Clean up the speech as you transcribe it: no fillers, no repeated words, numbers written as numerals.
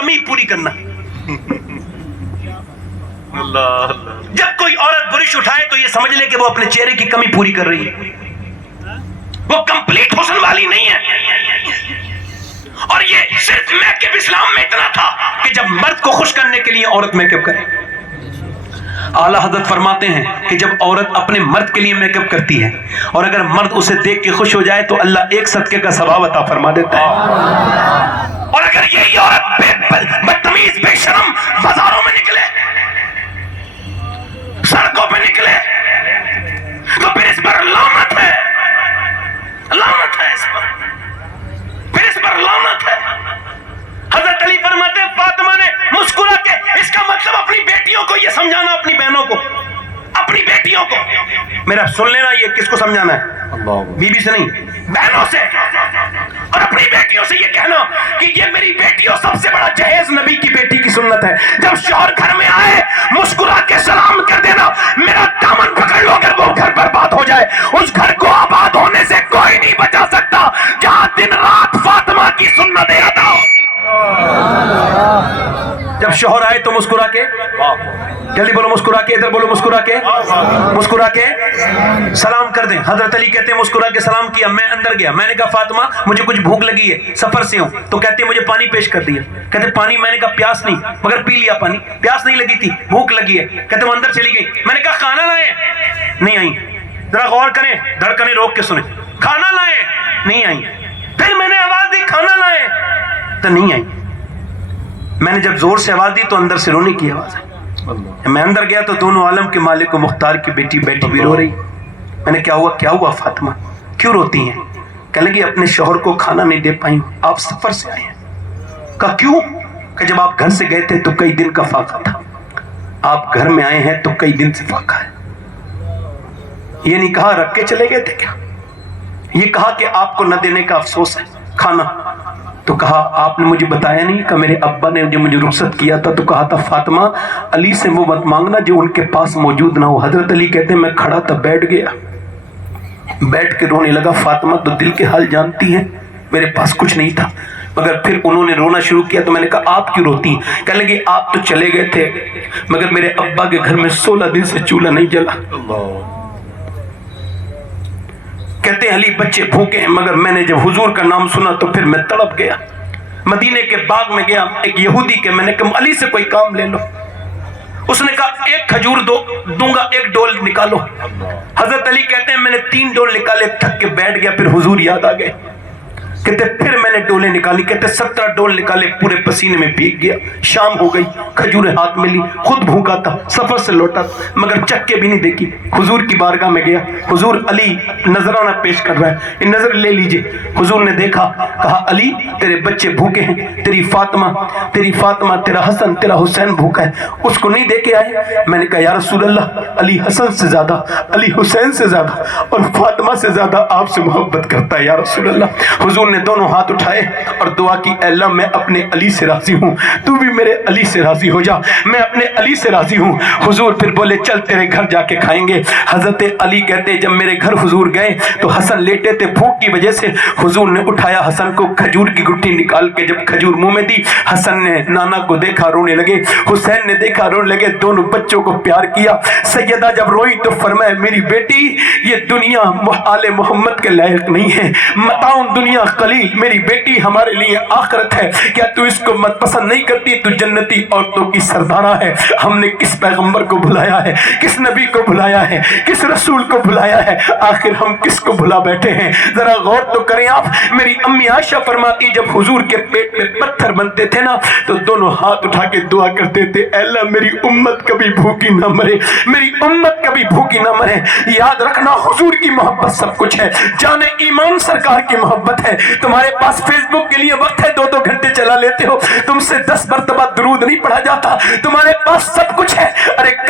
کمی پوری کرنا. اللہ جب کوئی عورت برش اٹھائے تو یہ سمجھ لے کہ وہ اپنے چہرے کی کمی پوری کر رہی ہے, وہ کمپلیٹ حسن والی نہیں ہے. اور یہ صرف میک اپ اسلام میں اتنا تھا کہ جب مرد کو خوش کرنے کے لیے عورت میک اپ کرے. اعلیٰ حضرت فرماتے ہیں کہ جب عورت اپنے مرد کے لیے میک اپ کرتی ہے اور اگر مرد اسے دیکھ کے خوش ہو جائے تو اللہ ایک صدقے کا ثواب عطا فرما دیتا ہے. اور اگر یہی عورت بدتمیز بے شرم بازاروں میں نکلے, سڑکوں پہ نکلے, تو پھر اس پر لعنت ہے, لعنت ہے اس پر, پھر اس پر لعنت ہے. حضرت علی فرماتے ہیں فاطمہ نے مسکرا کے, اس کا مطلب اپنی بیٹیوں کو یہ سمجھانا, اپنی بہنوں کو, اپنی بیٹیوں کو, میرا سن لینا, یہ کس کو سمجھانا ہے؟ بی بی سے نہیں, بہنوں سے. اور اپنی بیٹیوں سے یہ کہنا کہ یہ میری بیٹیوں سب سے بڑا جہیز نبی کی بیٹی کی سنت ہے. جب شوہر گھر میں آئے مسکرا کے سلام کر دینا, میرا دامن پکڑ لو, اگر وہ گھر برباد ہو جائے اس گھر کو آباد ہونے سے کوئی نہیں بچا سکتا جہاں دن رات فاطمہ کی سنتیں ادا ہو. جب شوہر آئے تو مسکرا کے, جلدی بولو مسکرا کے, ادھر بولو مسکرا کے, مسکرا کے سلام کر دیں. حضرت علی کہتے ہیں مسکرا کے سلام کیا, میں اندر گیا, میں نے کہا فاطمہ مجھے کچھ بھوک لگی ہے, سفر سے ہوں. تو کہتے ہیں مجھے پانی پیش کر دیا. کہتے ہیں پانی, میں نے کہا پیاس نہیں, مگر پی لیا پانی, پیاس نہیں لگی تھی, بھوک لگی ہے. کہتے ہیں وہ اندر چلی گئی. میں نے کہا کھانا لائیں, نہیں آئی. ذرا غور کریں, دھڑکنیں روک کے سنیں, کھانا لائیں, نہیں آئی. پھر میں نے آواز دی کھانا لائیں, تو نہیں آئی. میں نے جب زور سے آواز دی تو اندر سے رونے کی آواز ہے. میں اندر گیا تو دونوں عالم کے مالک و مختار کی بیٹی بیٹی بھی رو رہی. میں نے کیا ہوا, کیا ہوا فاطمہ, کیوں روتی ہیں؟ کہنے لگی اپنے شوہر کو کھانا نہیں دے پائی, آپ سفر سے آئے ہیں. کہا کیوں؟ کہ جب آپ گھر سے گئے تھے تو کئی دن کا فاقہ تھا, آپ گھر میں آئے ہیں تو کئی دن سے فاقہ ہے. یہ نہیں کہا رکھ کے چلے گئے تھے کیا, یہ کہا کہ آپ کو نہ دینے کا افسوس ہے کھانا. تو کہا آپ نے مجھے بتایا نہیں کہ میرے ابا نے جو مجھے رخصت کیا تھا تو کہا تھا فاطمہ علی سے وہ مت مانگنا جو ان کے پاس موجود نہ ہو. حضرت علی کہتے ہیں میں کھڑا تھا, بیٹھ گیا, بیٹھ کے رونے لگا. فاطمہ تو دل کے حال جانتی ہیں, میرے پاس کچھ نہیں تھا. مگر پھر انہوں نے رونا شروع کیا تو میں نے کہا آپ کیوں روتی ہیں؟ کہنے لگے آپ تو چلے گئے تھے مگر میرے ابا کے گھر میں 16 دن سے چولہا نہیں جلا. کہتے ہیں علی بچے بھوکے ہیں, مگر میں نے جب حضور کا نام سنا تو پھر میں تڑپ گیا. مدینے کے باغ میں گیا, ایک یہودی کے, میں نے کہا علی سے کوئی کام لے لو. اس نے کہا ایک کھجور دوں گا, ایک ڈول نکالو. حضرت علی کہتے ہیں میں نے 3 ڈول نکالے, تھک کے بیٹھ گیا. پھر حضور یاد آ گئے. کہتے پھر میں نے ڈولیں نکالی, کہتے 17 ڈول نکالے, پورے پسینے میں بھیگ گیا. شام ہو گئی, کھجوریں ہاتھ میں لی, خود بھوکا تھا, سفر سے لوٹا مگر چک کے بھی نہیں دیکھی. حضور کی بارگاہ میں گیا, حضور علی نذرانہ پیش کر رہا ہے, یہ نظر لے لیجئے. حضور نے دیکھا, کہا علی تیرے بچے بھوکے ہیں, تیری فاطمہ تیرا حسن تیرا حسین بھوکا ہے, اس کو نہیں دے کے آئے. میں نے کہا یا رسول اللہ علی حسن سے زیادہ, علی حسین سے زیادہ اور فاطمہ سے زیادہ آپ سے محبت کرتا ہے یا رسول اللہ. حضور نے دونوں ہاتھ اٹھائے اور دعا کی, اے اللہ میں اپنے علی سے راضی ہوں, تو بھی میرے علی سے راضی ہو جا, میں اپنے علی سے راضی ہوں. حضور پھر بولے چل تیرے گھر جا کے کھائیں گے. حضرت علی کہتے جب میرے گھر حضور گئے تو حسن لیٹے تھے, بھوک کی وجہ سے حضور نے اٹھایا حسن کو, کھجور کی گٹھی نکال کے جب کھجور منہ میں دی, حسن نے نانا کو دیکھا رونے لگے, حسین نے دیکھا رونے لگے, دونوں بچوں کو پیار کیا. سیدہ جب روئی تو فرمایا میری بیٹی یہ دنیا آل محمد کے لائق نہیں ہے, متاع دنیا قلیل, میری بیٹی ہمارے لیے آخرت ہے. کیا تو اس کو مت پسند نہیں کرتی؟ تو جنتی عورتوں کی سردارہ ہے. ہم نے کس پیغمبر کو بلایا ہے, کس نبی کو بلایا ہے, کس رسول کو بلایا ہے, آخر ہم کس کو بلا بیٹھے ہیں؟ ذرا غور تو کریں آپ. میری امی عائشہ فرماتی جب حضور کے پیٹ میں پتھر بنتے تھے نا تو دونوں ہاتھ اٹھا کے دعا کرتے تھے, اے اللہ میری امت کبھی بھوکی نہ مرے, میری امت کبھی بھوکی نہ مرے. یاد رکھنا حضور کی محبت سب کچھ ہے, جان ایمان سرکار کی محبت ہے. تمہارے پاس فیس بک کے لیے وقت ہے, 2 گھنٹے چلا لیتے ہو, تم سے 10 مرتبہ درود نہیں پڑھا جاتا. تمہارے پاس سب کچھ ہے, ارے